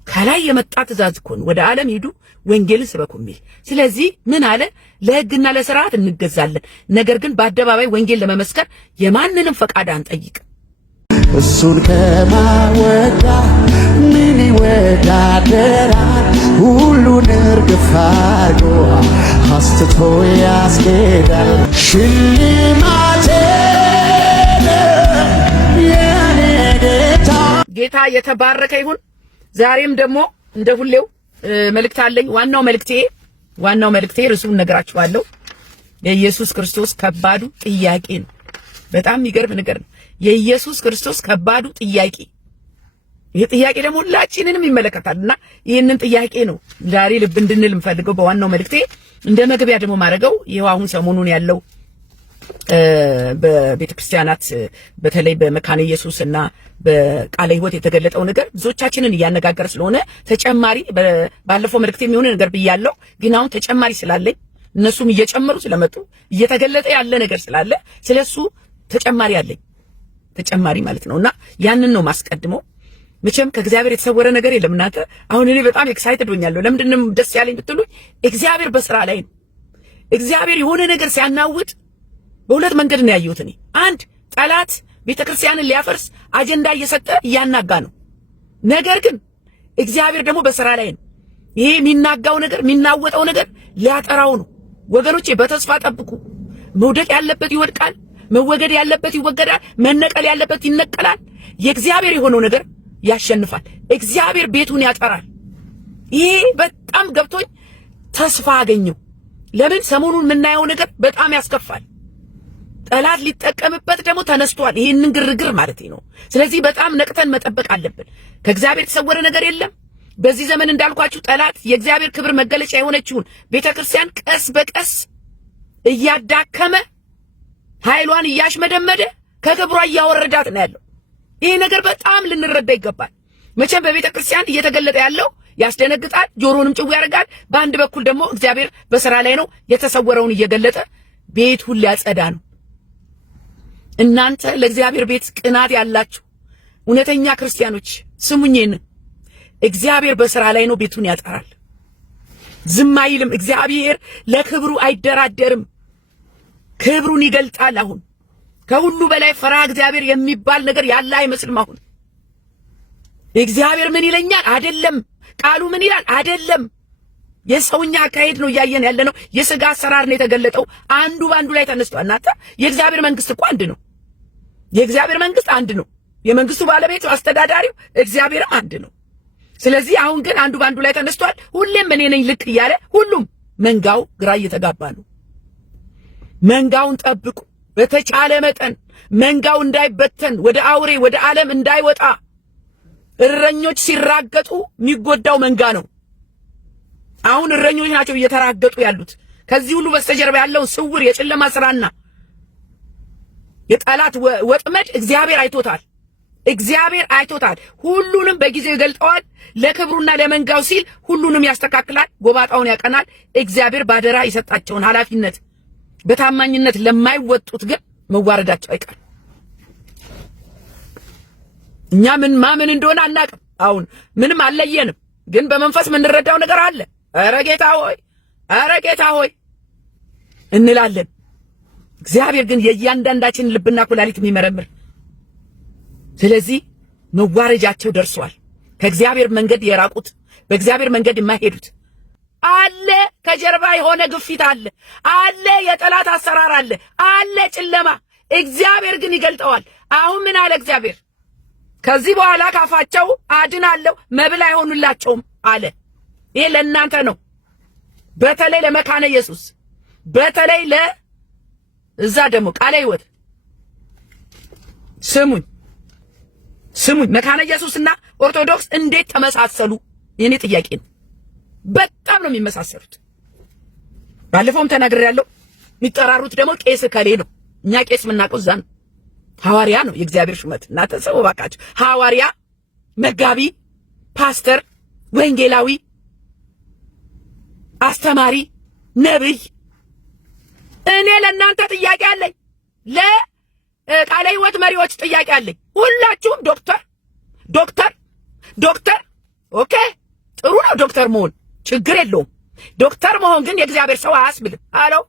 ከላይ የመጣ ትእዛዝ እኮ ነው። ወደ ዓለም ሂዱ ወንጌልን ስበኩ የሚል። ስለዚህ ምን አለ? ለህግና ለስርዓት እንገዛለን፣ ነገር ግን በአደባባይ ወንጌል ለመመስከር የማንንም ፈቃድ አንጠይቅ። እሱን ከማወዳ ምን ይወዳደራል? ሁሉን እርግፍ አድርጎ አስትቶ ያስኬዳል። ሽልማቴ የኔ ጌታ የተባረከ ይሁን። ዛሬም ደግሞ እንደ ሁሌው መልእክት አለኝ። ዋናው መልእክቴ ርዕሱን እነግራችኋለሁ። የኢየሱስ ክርስቶስ ከባዱ ጥያቄ ነው። በጣም የሚገርም ነገር ነው። የኢየሱስ ክርስቶስ ከባዱ ጥያቄ። ይሄ ጥያቄ ደግሞ ሁላችንንም ይመለከታልና ይህንን ጥያቄ ነው ዛሬ ልብ እንድንል እንፈልገው በዋናው መልእክቴ። እንደ መግቢያ ደግሞ ማድረገው ይሄው አሁን ሰሞኑን ያለው በቤተክርስቲያናት በተለይ በመካነ ኢየሱስና በቃለ ሕይወት የተገለጠው ነገር ብዙዎቻችንን እያነጋገረ ስለሆነ ተጨማሪ ባለፈው መልእክቴ የሚሆን ነገር ብያለሁ፣ ግን አሁን ተጨማሪ ስላለኝ እነሱም እየጨመሩ ስለመጡ እየተገለጠ ያለ ነገር ስላለ ስለሱ ተጨማሪ ማለት ነውና ያንን ነው ማስቀድመው። መቼም ከእግዚአብሔር የተሰወረ ነገር የለም። እናንተ አሁን እኔ በጣም ኤክሳይትድ ሆኛለሁ። ለምንድን ነው ደስ ያለኝ ብትሉኝ፣ እግዚአብሔር በስራ ላይ ነው። እግዚአብሔር የሆነ ነገር ሲያናውጥ በሁለት መንገድ ነው ያየሁት እኔ። አንድ ጠላት ቤተክርስቲያንን ሊያፈርስ አጀንዳ እየሰጠ እያናጋ ነው። ነገር ግን እግዚአብሔር ደግሞ በስራ ላይ ነው። ይሄ የሚናጋው ነገር የሚናወጠው ነገር ሊያጠራው ነው። ወገኖቼ በተስፋ ጠብቁ። መውደቅ ያለበት ይወድቃል፣ መወገድ ያለበት ይወገዳል፣ መነቀል ያለበት ይነቀላል። የእግዚአብሔር የሆነው ነገር ያሸንፋል። እግዚአብሔር ቤቱን ያጠራል። ይሄ በጣም ገብቶኝ ተስፋ አገኘው። ለምን ሰሞኑን የምናየው ነገር በጣም ያስከፋል። ጠላት ሊጠቀምበት ደግሞ ተነስቷል። ይሄንን ግርግር ማለት ነው። ስለዚህ በጣም ነቅተን መጠበቅ አለብን። ከእግዚአብሔር የተሰወረ ነገር የለም። በዚህ ዘመን እንዳልኳችሁ ጠላት የእግዚአብሔር ክብር መገለጫ የሆነችውን ቤተክርስቲያን ቀስ በቀስ እያዳከመ ኃይሏን እያሽመደመደ ከክብሯ እያወረዳት ነው ያለው። ይሄ ነገር በጣም ልንረዳ ይገባል። መቼም በቤተክርስቲያን እየተገለጠ ያለው ያስደነግጣል፣ ጆሮንም ጭው ያደርጋል። በአንድ በኩል ደግሞ እግዚአብሔር በሥራ ላይ ነው፣ የተሰወረውን እየገለጠ ቤቱን ሊያጸዳ ነው። እናንተ ለእግዚአብሔር ቤት ቅናት ያላችሁ እውነተኛ ክርስቲያኖች ስሙኝን፣ እግዚአብሔር በሥራ ላይ ነው፣ ቤቱን ያጠራል፣ ዝም አይልም። እግዚአብሔር ለክብሩ አይደራደርም፣ ክብሩን ይገልጣል። አሁን ከሁሉ በላይ ፈሪሃ እግዚአብሔር የሚባል ነገር ያለ አይመስልም። አሁን እግዚአብሔር ምን ይለኛል አይደለም፣ ቃሉ ምን ይላል አይደለም። የሰውኛ አካሄድ ነው እያየን ያለ ነው። የሥጋ አሰራር ነው የተገለጠው። አንዱ ባንዱ ላይ ተነስቷል። እናንተ የእግዚአብሔር መንግስት እኮ አንድ ነው። የእግዚአብሔር መንግስት አንድ ነው። የመንግስቱ ባለቤት አስተዳዳሪው እግዚአብሔርም አንድ ነው። ስለዚህ አሁን ግን አንዱ ባንዱ ላይ ተነስቷል። ሁሌም እኔ ነኝ ልክ እያለ ሁሉም መንጋው ግራ እየተጋባ ነው። መንጋውን ጠብቁ። በተቻለ መጠን መንጋው እንዳይበተን ወደ አውሬ ወደ ዓለም እንዳይወጣ። እረኞች ሲራገጡ የሚጎዳው መንጋ ነው። አሁን እረኞች ናቸው እየተራገጡ ያሉት። ከዚህ ሁሉ በስተጀርባ ያለው ስውር የጨለማ ስራና የጠላት ወጥመድ እግዚአብሔር አይቶታል። እግዚአብሔር አይቶታል። ሁሉንም በጊዜው ይገልጠዋል። ለክብሩና ለመንጋው ሲል ሁሉንም ያስተካክላል፣ ጎባጣውን ያቀናል። እግዚአብሔር ባደራ የሰጣቸውን ኃላፊነት በታማኝነት ለማይወጡት ግን መዋረዳቸው አይቀርም። እኛ ማምን እንደሆነ አናቅም። አሁን ምንም አለየንም፣ ግን በመንፈስ የምንረዳው ነገር አለ። ኧረ ጌታ ሆይ፣ ኧረ ጌታ ሆይ እንላለን። እግዚአብሔር ግን የእያንዳንዳችንን ልብና ኩላሊት የሚመረምር። ስለዚህ መዋረጃቸው ደርሷል። ከእግዚአብሔር መንገድ የራቁት፣ በእግዚአብሔር መንገድ የማይሄዱት አለ። ከጀርባ የሆነ ግፊት አለ፣ የጠላት አሰራር አለ፣ ጨለማ። እግዚአብሔር ግን ይገልጠዋል። አሁን ምን አለ እግዚአብሔር? ከዚህ በኋላ ካፋቸው አድናለሁ፣ መብል አይሆኑላቸውም አለ። ይሄ ለእናንተ ነው። በተለይ ለመካነ ኢየሱስ፣ በተለይ እዛ ደግሞ ቃለ ሕይወት ስሙኝ። መካነ ኢየሱስና ኦርቶዶክስ እንዴት ተመሳሰሉ? የኔ ጥያቄ ነው። በጣም ነው የሚመሳሰሉት። ባለፈውም ተናግሬያለሁ። የሚጠራሩት ደግሞ ቄስ ከሌ ነው። እኛ ቄስ የምናውቀው እዛ ነው። ሐዋርያ ነው የእግዚአብሔር ሹመት። እናንተ ሰው ባካችሁ፣ ሐዋርያ፣ መጋቢ፣ ፓስተር፣ ወንጌላዊ፣ አስተማሪ፣ ነብይ። እኔ ለእናንተ ጥያቄ አለኝ። ለቃለ ሕይወት መሪዎች ጥያቄ አለኝ። ሁላችሁም ዶክተር ኦኬ፣ ጥሩ ነው ዶክተር መሆን፣ ችግር የለውም። ዶክተር መሆን ግን የእግዚአብሔር ሰው አያስብልም አለው።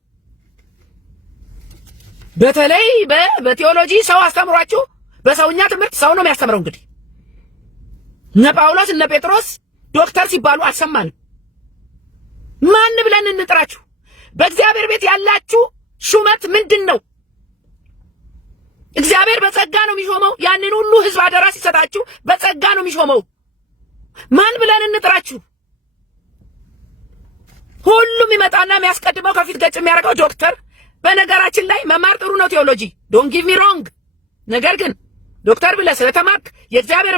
በተለይ በቴዎሎጂ ሰው አስተምሯችሁ፣ በሰውኛ ትምህርት ሰው ነው የሚያስተምረው። እንግዲህ እነ ጳውሎስ እነ ጴጥሮስ ዶክተር ሲባሉ አልሰማንም። ማን ብለን እንጥራችሁ? በእግዚአብሔር ቤት ያላችሁ ሹመት ምንድን ነው? እግዚአብሔር በጸጋ ነው የሚሾመው። ያንን ሁሉ ሕዝብ አደራ ሲሰጣችሁ በጸጋ ነው የሚሾመው። ማን ብለን እንጥራችሁ? ሁሉም ይመጣና የሚያስቀድመው ከፊት ገጭ የሚያደርገው ዶክተር። በነገራችን ላይ መማር ጥሩ ነው ቴዎሎጂ፣ ዶንት ጊቭ ሚ ሮንግ። ነገር ግን ዶክተር ብለህ ስለተማርክ የእግዚአብሔር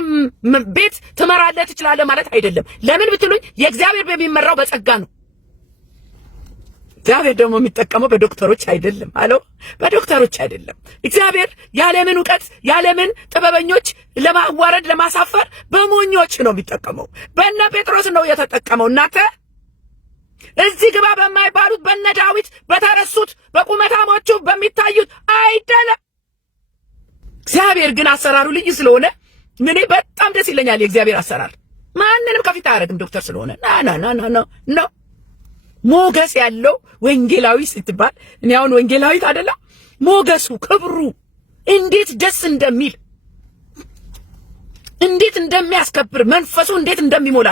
ቤት ትመራለህ ትችላለህ ማለት አይደለም። ለምን ብትሉኝ የእግዚአብሔር ቤት የሚመራው በጸጋ ነው። እግዚአብሔር ደግሞ የሚጠቀመው በዶክተሮች አይደለም አለው። በዶክተሮች አይደለም። እግዚአብሔር ያለምን ዕውቀት ያለምን ጥበበኞች ለማዋረድ ለማሳፈር በሞኞች ነው የሚጠቀመው። በእነ ጴጥሮስ ነው የተጠቀመው። እናንተ እዚህ ግባ በማይባሉት በነ ዳዊት በተረሱት በቁመታሞቹ በሚታዩት አይደለም። እግዚአብሔር ግን አሰራሩ ልዩ ስለሆነ ምን በጣም ደስ ይለኛል። የእግዚአብሔር አሰራር ማንንም ከፊት አያደርግም። ዶክተር ስለሆነ ና ሞገስ ያለው ወንጌላዊ ስትባል፣ እኔ አሁን ወንጌላዊት አይደለም። ሞገሱ ክብሩ እንዴት ደስ እንደሚል፣ እንዴት እንደሚያስከብር፣ መንፈሱ እንዴት እንደሚሞላ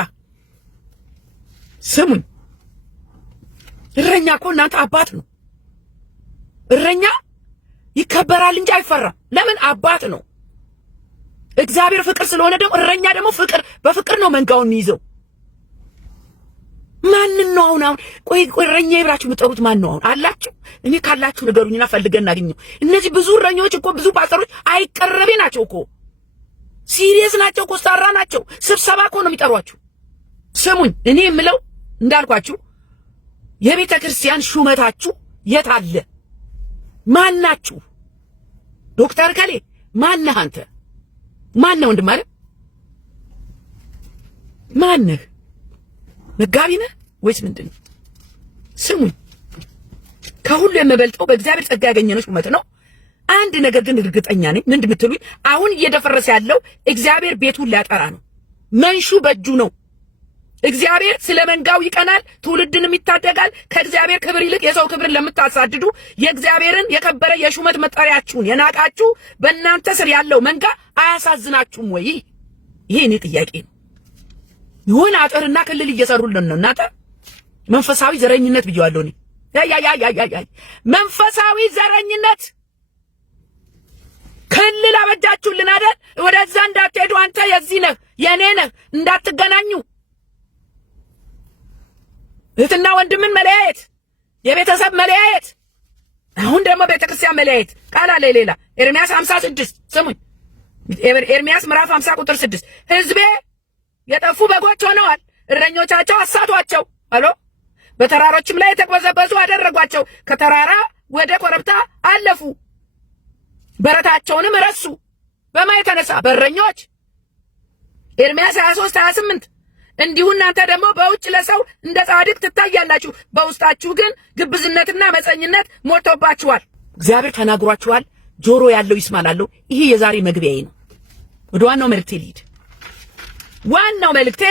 ስሙኝ። እረኛ እኮ እናንተ አባት ነው። እረኛ ይከበራል እንጂ አይፈራም። ለምን? አባት ነው። እግዚአብሔር ፍቅር ስለሆነ ደግሞ እረኛ ደግሞ በፍቅር ነው መንጋውን የሚይዘው። ማንን ነው አሁን ቆይ እረኛ ይብራችሁ የምጠሩት ማን ነው አሁን አላችሁ? እኔ ካላችሁ ንገሩኝና ፈልገን እናገኘው። እነዚህ ብዙ እረኞች እኮ ብዙ ፓስተሮች አይቀረቤ ናቸው እኮ፣ ሲሪየስ ናቸው፣ ኮስታራ ናቸው። ስብሰባ እኮ ነው የሚጠሯችሁ። ስሙኝ፣ እኔ የምለው እንዳልኳችሁ የቤተ ክርስቲያን ሹመታችሁ የት አለ? ማናችሁ? ዶክተር ከሌ ማነህ አንተ? ማነህ ወንድም ማለት ማነህ? መጋቢ ነህ ወይስ ምንድን ነው? ስሙኝ፣ ከሁሉ የምበልጠው በእግዚአብሔር ጸጋ ያገኘነው ሹመት ነው። አንድ ነገር ግን እርግጠኛ ነኝ። ምንድን የምትሉኝ? አሁን እየደፈረሰ ያለው እግዚአብሔር ቤቱን ሊያጠራ ነው። መንሹ በእጁ ነው። እግዚአብሔር ስለ መንጋው ይቀናል፣ ትውልድንም ይታደጋል። ከእግዚአብሔር ክብር ይልቅ የሰው ክብርን ለምታሳድዱ የእግዚአብሔርን የከበረ የሹመት መጠሪያችሁን የናቃችሁ በእናንተ ስር ያለው መንጋ አያሳዝናችሁም ወይ? ይሄ እኔ ጥያቄ ነው። ይሁን አጥርና ክልል እየሰሩልን ነው እናንተ። መንፈሳዊ ዘረኝነት ብየዋለሁ እኔ። መንፈሳዊ ዘረኝነት ክልል አበጃችሁልን አይደል? ወደዛ እንዳትሄዱ፣ አንተ የዚህ ነህ የኔ ነህ እንዳትገናኙ፣ እህትና ወንድምን መለያየት፣ የቤተሰብ መለያየት፣ አሁን ደግሞ ቤተክርስቲያን መለያየት። ቃል አለ ሌላ ኤርምያስ 56 ስሙኝ፣ ኤርምያስ ምዕራፍ 50 ቁጥር 6 ሕዝቤ የጠፉ በጎች ሆነዋል፣ እረኞቻቸው አሳቷቸው አሎ። በተራሮችም ላይ የተቅበዘበዙ አደረጓቸው፣ ከተራራ ወደ ኮረብታ አለፉ፣ በረታቸውንም ረሱ። በማ የተነሳ በእረኞች። ኤርምያስ 23 28 እንዲሁ እናንተ ደግሞ በውጭ ለሰው እንደ ጻድቅ ትታያላችሁ፣ በውስጣችሁ ግን ግብዝነትና መፀኝነት ሞልቶባችኋል። እግዚአብሔር ተናግሯችኋል። ጆሮ ያለው ይስማላለሁ። ይሄ የዛሬ መግቢያዬ ነው። ወደ ዋናው መልእክቴ ልሂድ። ዋናው መልእክቴ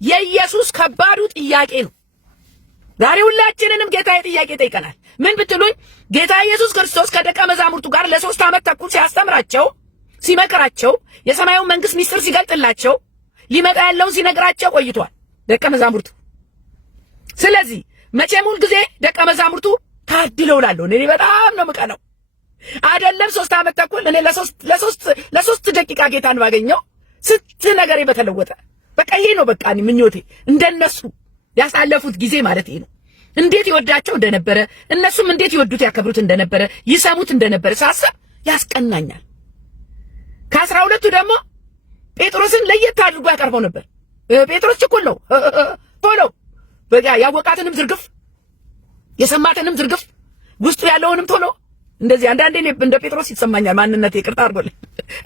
የኢየሱስ ከባዱ ጥያቄ ነው። ዛሬ ሁላችንንም ጌታዬ ጥያቄ ጠይቀናል። ምን ብትሉኝ ጌታ ኢየሱስ ክርስቶስ ከደቀ መዛሙርቱ ጋር ለ3 ዓመት ተኩል ሲያስተምራቸው፣ ሲመክራቸው፣ የሰማዩን መንግስት ሚስጥር ሲገልጥላቸው፣ ሊመጣ ያለውን ሲነግራቸው ቆይቷል ደቀ መዛሙርቱ። ስለዚህ መቼም ሁል ጊዜ ደቀ መዛሙርቱ ታድለው እላለሁ። እኔ በጣም ነው የምቀነው። አይደለም 3 ዓመት ተኩል እኔ ለሶስት ደቂቃ ጌታን ባገኘው ስንት ነገሬ በተለወጠ። በቃ ይሄ ነው በቃ እኔ ምኞቴ፣ እንደነሱ ያሳለፉት ጊዜ ማለት ይሄ ነው። እንዴት ይወዳቸው እንደነበረ፣ እነሱም እንዴት ይወዱት ያከብሩት እንደነበረ፣ ይሰሙት እንደነበረ ሳስብ ያስቀናኛል። ከ12ቱ ደግሞ ጴጥሮስን ለየት አድርጎ ያቀርበው ነበር። ጴጥሮስ ችኩል ነው ቶሎ በቃ ያወቃትንም ዝርግፍ የሰማትንም ዝርግፍ ውስጡ ያለውንም ቶሎ እንደዚህ። አንዳንዴ እንደ ጴጥሮስ ይሰማኛል። ማንነቴ ይቅርታ አድርጎልኝ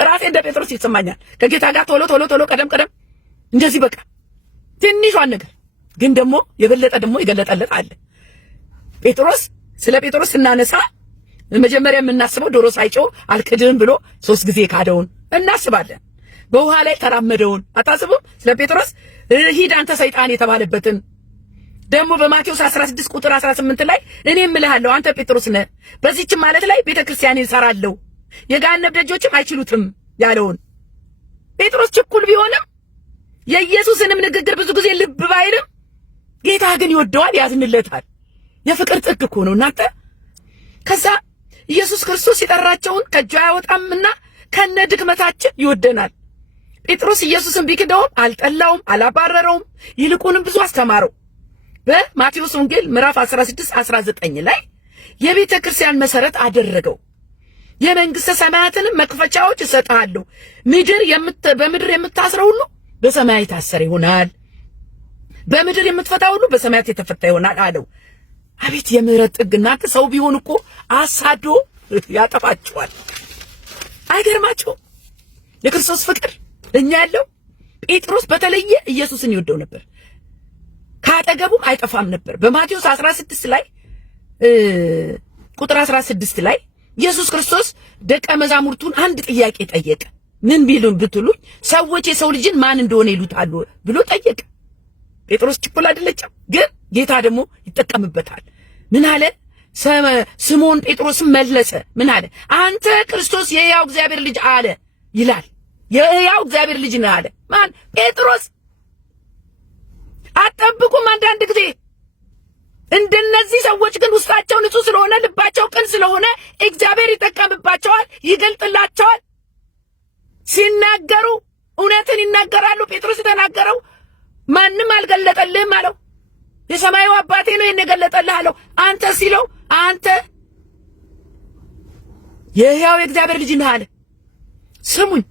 ራሴ እንደ ጴጥሮስ ይሰማኛል። ከጌታ ጋር ቶሎ ቀደም እንደዚህ በቃ ትንሿን ነገር ግን ደግሞ የበለጠ ደግሞ የገለጠለት አለ። ጴጥሮስ ስለ ጴጥሮስ ስናነሳ መጀመሪያ የምናስበው ዶሮ ሳይጮህ አልክድም ብሎ 3 ጊዜ ካደውን እናስባለን። በውሃ ላይ ተራመደውን አታስቡም? ስለ ጴጥሮስ ሂድ አንተ ሰይጣን የተባለበትን ደግሞ በማቴዎስ 16 ቁጥር 18 ላይ እኔ እምልሃለሁ አንተ ጴጥሮስ ነህ፣ በዚህች ማለት ላይ ቤተክርስቲያንን እሰራለሁ፣ የገሃነም ደጆችም አይችሉትም ያለውን። ጴጥሮስ ችኩል ቢሆንም የኢየሱስንም ንግግር ብዙ ጊዜ ልብ ባይልም ጌታ ግን ይወደዋል፣ ያዝንለታል። የፍቅር ጥግ እኮ ነው እናንተ። ከዛ ኢየሱስ ክርስቶስ የጠራቸውን ከእጁ አያወጣምና ከነ ድክመታችን ይወደናል። ጴጥሮስ ኢየሱስን ቢክደውም አልጠላውም፣ አላባረረውም፣ ይልቁንም ብዙ አስተማረው። በማቴዎስ ወንጌል ምዕራፍ 16 19 ላይ የቤተ ክርስቲያን መሰረት አደረገው። የመንግስተ ሰማያትንም መክፈቻዎች እሰጥሃለሁ፣ በምድር የምታስረው ሁሉ በሰማይ የታሰረ ይሆናል፣ በምድር የምትፈታ ሁሉ በሰማያት የተፈታ ይሆናል አለው። አቤት የምህረት ጥግ! እናንተ ሰው ቢሆን እኮ አሳዶ ያጠፋቸዋል። አይገርማቸው? የክርስቶስ ፍቅር እኛ ያለው። ጴጥሮስ በተለየ ኢየሱስን ይወደው ነበር፣ ካጠገቡም አይጠፋም ነበር። በማቴዎስ 16 ላይ ቁጥር 16 ላይ ኢየሱስ ክርስቶስ ደቀ መዛሙርቱን አንድ ጥያቄ ጠየቀ። ምን ቢሉን ብትሉኝ ሰዎች የሰው ልጅን ማን እንደሆነ ይሉታል ብሎ ጠየቀ። ጴጥሮስ ችኩል አይደለችም፣ ግን ጌታ ደግሞ ይጠቀምበታል። ምን አለ? ስምዖን ጴጥሮስም መለሰ ምን አለ? አንተ ክርስቶስ የሕያው እግዚአብሔር ልጅ አለ ይላል። የሕያው እግዚአብሔር ልጅ ነህ አለ። ማን? ጴጥሮስ። አጠብቁም አንዳንድ ጊዜ እንደነዚህ ሰዎች ግን ውስጣቸው ንጹህ ስለሆነ ልባቸው ቅን ስለሆነ እግዚአብሔር ይጠቀምባቸዋል፣ ይገልጥላቸዋል። ሲናገሩ እውነትን ይናገራሉ። ጴጥሮስ የተናገረው ማንም አልገለጠልህም አለው። የሰማዩ አባቴ ነው ይሄን የገለጠልህ አለው። አንተ ሲለው አንተ የሕያው የእግዚአብሔር ልጅ ነህ አለ። ስሙኝ፣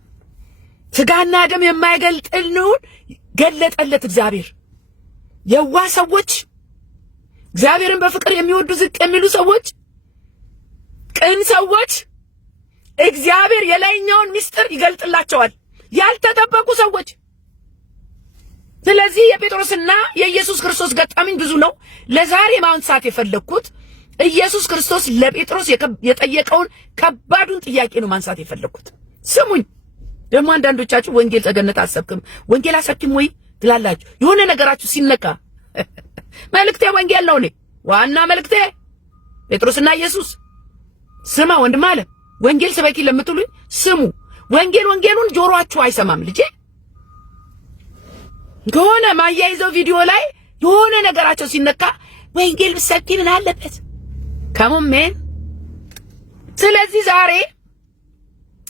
ስጋና ደም የማይገልጥልውን ገለጠለት እግዚአብሔር። የዋህ ሰዎች፣ እግዚአብሔርን በፍቅር የሚወዱ ዝቅ የሚሉ ሰዎች፣ ቅን ሰዎች እግዚአብሔር የላይኛውን ምስጢር ይገልጥላቸዋል። ያልተጠበቁ ሰዎች። ስለዚህ የጴጥሮስና የኢየሱስ ክርስቶስ ገጠመኝ ብዙ ነው። ለዛሬ ማንሳት የፈለኩት ኢየሱስ ክርስቶስ ለጴጥሮስ የጠየቀውን ከባዱን ጥያቄ ነው ማንሳት የፈለኩት። ስሙኝ። ደግሞ አንዳንዶቻችሁ ወንጌል ተገነት አሰብክም ወንጌል አሰብክም ወይ ትላላችሁ። የሆነ ነገራችሁ ሲነካ መልእክቴ ወንጌል ነው። እኔ ዋና መልእክቴ ጴጥሮስና ኢየሱስ። ስማ ወንድም አለ ወንጌል ስበኪ ለምትሉኝ ስሙ። ወንጌሉን ጆሮአችሁ አይሰማም ልጄ። ከሆነ ማያይዘው ቪዲዮ ላይ የሆነ ነገራቸው ሲነካ ወንጌል ብሰብኪ ምን አለበት? ከሞሜን ስለዚህ ዛሬ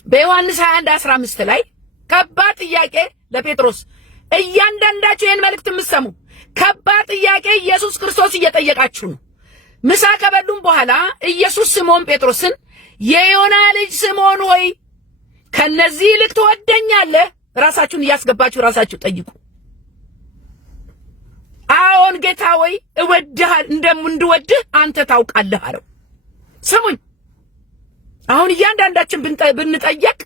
በዮሐንስ 21:15 ላይ ከባድ ጥያቄ ለጴጥሮስ እያንዳንዳችሁ ይህን መልእክት የምትሰሙ ከባድ ጥያቄ ኢየሱስ ክርስቶስ እየጠየቃችሁ ነው። ምሳ ከበሉም በኋላ ኢየሱስ ስምዖን ጴጥሮስን የዮና ልጅ ስምዖን ሆይ ከነዚህ ይልቅ ትወደኛለህ? ራሳችሁን እያስገባችሁ ራሳችሁ ጠይቁ። አዎን ጌታ ሆይ እንድወድህ አንተ ታውቃለህ አለው። ስሙኝ፣ አሁን እያንዳንዳችን ብንጠየቅ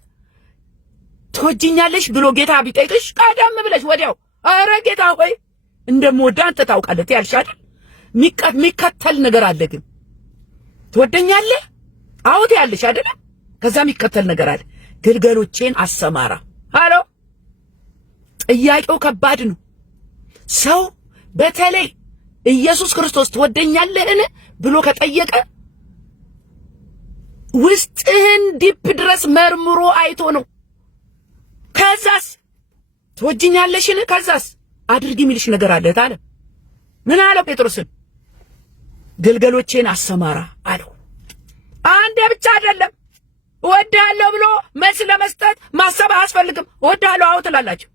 ትወጂኛለሽ ብሎ ጌታ ቢጠይቅሽ ቀደም ብለሽ ወዲያው አረ ጌታ ሆይ እንደምወድህ አንተ ታውቃለህ ትያለሽ አይደል? የሚከተል ነገር አለ። ግን ትወደኛለህ? አዎ ትያለሽ አይደል? ከዛ የሚከተል ነገር አለ። ግልገሎቼን አሰማራ አሎ። ጥያቄው ከባድ ነው። ሰው በተለይ ኢየሱስ ክርስቶስ ትወደኛለህን ብሎ ከጠየቀ ውስጥህን ዲፕ ድረስ መርምሮ አይቶ ነው። ከዛስ ትወጂኛለሽን? ከዛስ አድርጊ የሚልሽ ነገር አለ ታለ። ምን አለው ጴጥሮስን? ግልገሎቼን አሰማራ አለው። አንዴ ብቻ አይደለም። እወድሃለሁ ብሎ መልስ ለመስጠት ማሰብ አያስፈልግም። እወድሃለሁ አዎ ትላላችሁ።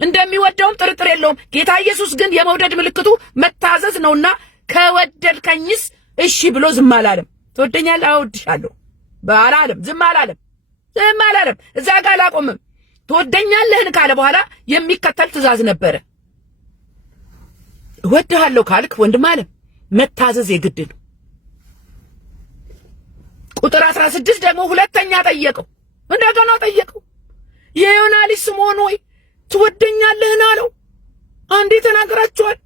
እንደሚወደውም ጥርጥር የለውም። ጌታ ኢየሱስ ግን የመውደድ ምልክቱ መታዘዝ ነውና ከወደድከኝስ እሺ ብሎ ዝም አላለም። ትወደኛለህ? አዎ እወድሻለሁ አላለም። ዝም አላለም። እዛ ጋር አላቆምም። ትወደኛለህን ካለ በኋላ የሚከተል ትእዛዝ ነበረ። እወድሃለሁ ካልክ ወንድም አለ መታዘዝ የግድ ነው። ቁጥር 16 ደግሞ ሁለተኛ ጠየቀው። እንደገና ጠየቀው። የዮና ልጅ ስምዖን ሆይ ትወደኛለህን አለው። አንዴ ተናግራችኋል።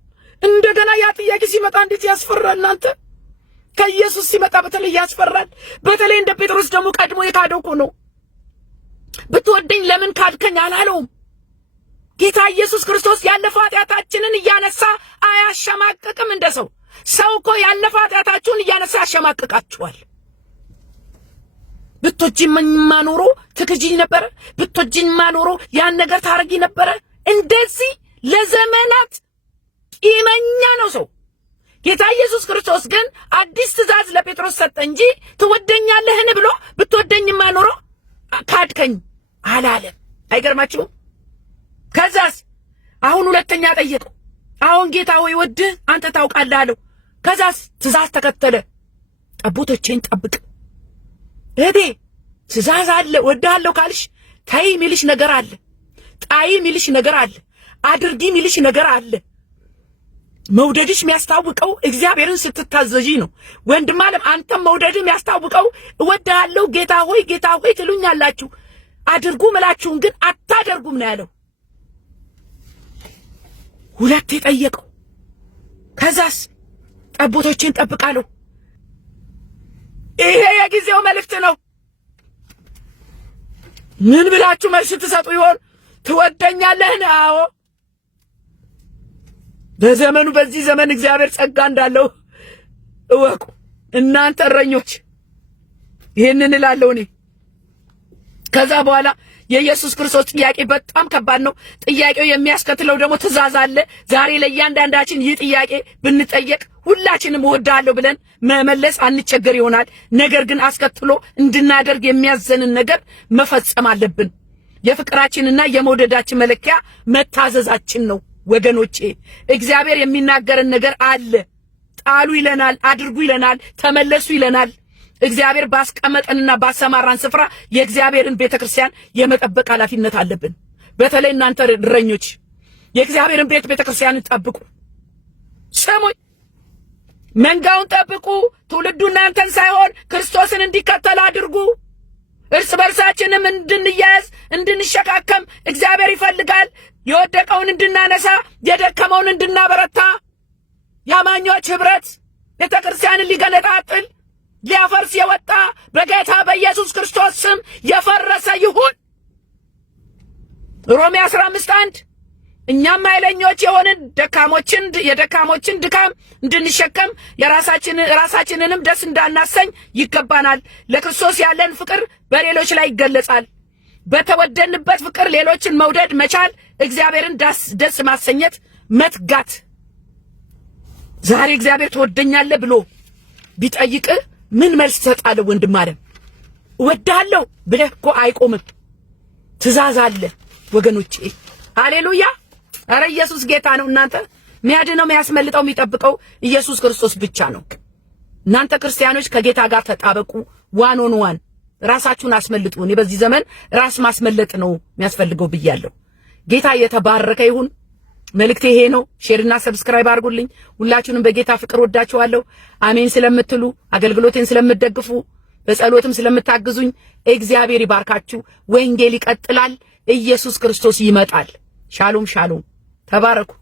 እንደገና ያ ጥያቄ ሲመጣ እንዴት ያስፈራል! እናንተ ከኢየሱስ ሲመጣ በተለይ ያስፈራል። በተለይ እንደ ጴጥሮስ ደግሞ ቀድሞ የካደው እኮ ነው። ብትወደኝ ለምን ካድከኝ አላለውም። ጌታ ኢየሱስ ክርስቶስ ያለፈ ኃጢአታችንን እያነሳ አያሸማቅቅም። እንደ ሰው እኮ ያለፈ ኃጢአታችሁን እያነሳ ያሸማቅቃችኋል። ብትወጂኝማ ኖሮ ትክጂኝ ነበረ። ብትወጂኝማ ኖሮ ያን ነገር ታረጊ ነበረ። እንደዚህ ለዘመናት ቂመኛ ነው ሰው። ጌታ ኢየሱስ ክርስቶስ ግን አዲስ ትእዛዝ ለጴጥሮስ ሰጠ እንጂ ትወደኛለህን ብሎ ብትወደኝማ ኖሮ ካድከኝ አላለም። አይገርማችሁም? ከዛስ አሁን ሁለተኛ ጠየቀው። አሁን ጌታ ሆይ ወድህ አንተ ታውቃለህ አለው። ከዛስ ትእዛዝ ተከተለ። ጠቦቶቼን ጠብቅ። እህቴ ትእዛዝ አለ። ወድሃለሁ ካልሽ ታይ ሚልሽ ነገር አለ። ጣይ ሚልሽ ነገር አለ። አድርጊ ሚልሽ ነገር አለ። መውደድሽ የሚያስታውቀው እግዚአብሔርን ስትታዘዢ ነው። ወንድም አለም አንተም መውደድህ የሚያስታውቀው እወድሃለሁ ጌታ ሆይ ትሉኛላችሁ፣ አድርጉ ምላችሁን ግን አታደርጉም ነው ያለው። ሁለቴ ጠየቀው። ከዛስ ጠቦቶቼን ጠብቃለሁ። ይሄ የጊዜው መልእክት ነው። ምን ብላችሁ መልስ ትሰጡ ይሆን? ትወደኛለህን? አዎ። በዚህ ዘመን እግዚአብሔር ጸጋ እንዳለው እወቁ እናንተ እረኞች። ይሄንን እላለሁ እኔ። ከዛ በኋላ የኢየሱስ ክርስቶስ ጥያቄ በጣም ከባድ ነው። ጥያቄው የሚያስከትለው ደግሞ ትእዛዝ አለ። ዛሬ ለእያንዳንዳችን ይህ ጥያቄ ብንጠየቅ ሁላችንም እወድሃለሁ ብለን መመለስ አንቸገር ይሆናል። ነገር ግን አስከትሎ እንድናደርግ የሚያዘንን ነገር መፈጸም አለብን። የፍቅራችንና የመውደዳችን መለኪያ መታዘዛችን ነው ወገኖቼ። እግዚአብሔር የሚናገረን ነገር አለ። ጣሉ ይለናል፣ አድርጉ ይለናል፣ ተመለሱ ይለናል። እግዚአብሔር ባስቀመጠንና ባሰማራን ስፍራ የእግዚአብሔርን ቤተክርስቲያን የመጠበቅ ኃላፊነት አለብን። በተለይ እናንተ እረኞች የእግዚአብሔርን ቤተክርስቲያንን ጠብቁ። ስሙኝ፣ መንጋውን ጠብቁ። ትውልዱ እናንተን ሳይሆን ክርስቶስን እንዲከተል አድርጉ። እርስ በርሳችንም እንድንያያዝ እንድንሸካከም እግዚአብሔር ይፈልጋል። የወደቀውን እንድናነሳ፣ የደከመውን እንድናበረታ። የአማኞች ህብረት ቤተክርስቲያንን ሊገነጣጥል ሊያፈርስ የወጣ በጌታ በኢየሱስ ክርስቶስ ስም የፈረሰ ይሁን። ሮሜ 15:1 እኛም ኃይለኞች የሆንን የደካሞችን ድካም እንድንሸከም ራሳችንንም ደስ እንዳናሰኝ ይገባናል። ለክርስቶስ ያለን ፍቅር በሌሎች ላይ ይገለጻል። በተወደንበት ፍቅር ሌሎችን መውደድ መቻል እግዚአብሔርን ደስ ማሰኘት መትጋት። ዛሬ እግዚአብሔር ትወደኛለህ ብሎ ቢጠይቅህ ምን መልስ ትሰጣለህ? ወንድም አለም እወድሃለሁ ብለህ እኮ አይቆምም። ትእዛዝ አለ ወገኖቼ። ሃሌሉያ! አረ ኢየሱስ ጌታ ነው። እናንተ የሚያድነው የሚያስመልጠው የሚጠብቀው ኢየሱስ ክርስቶስ ብቻ ነው። እናንተ ክርስቲያኖች ከጌታ ጋር ተጣበቁ። ዋን ኦን ዋን ራሳችሁን አስመልጡ። እኔ በዚህ ዘመን ራስ ማስመለጥ ነው የሚያስፈልገው ብያለሁ። ጌታ የተባረከ ይሁን። መልእክቴ ይሄ ነው። ሼርና ሰብስክራይብ አድርጉልኝ። ሁላችሁንም በጌታ ፍቅር ወዳችኋለሁ። አሜን ስለምትሉ አገልግሎቴን ስለምትደግፉ በጸሎትም ስለምታግዙኝ እግዚአብሔር ይባርካችሁ። ወንጌል ይቀጥላል። ኢየሱስ ክርስቶስ ይመጣል። ሻሎም ሻሎም። ተባረኩ።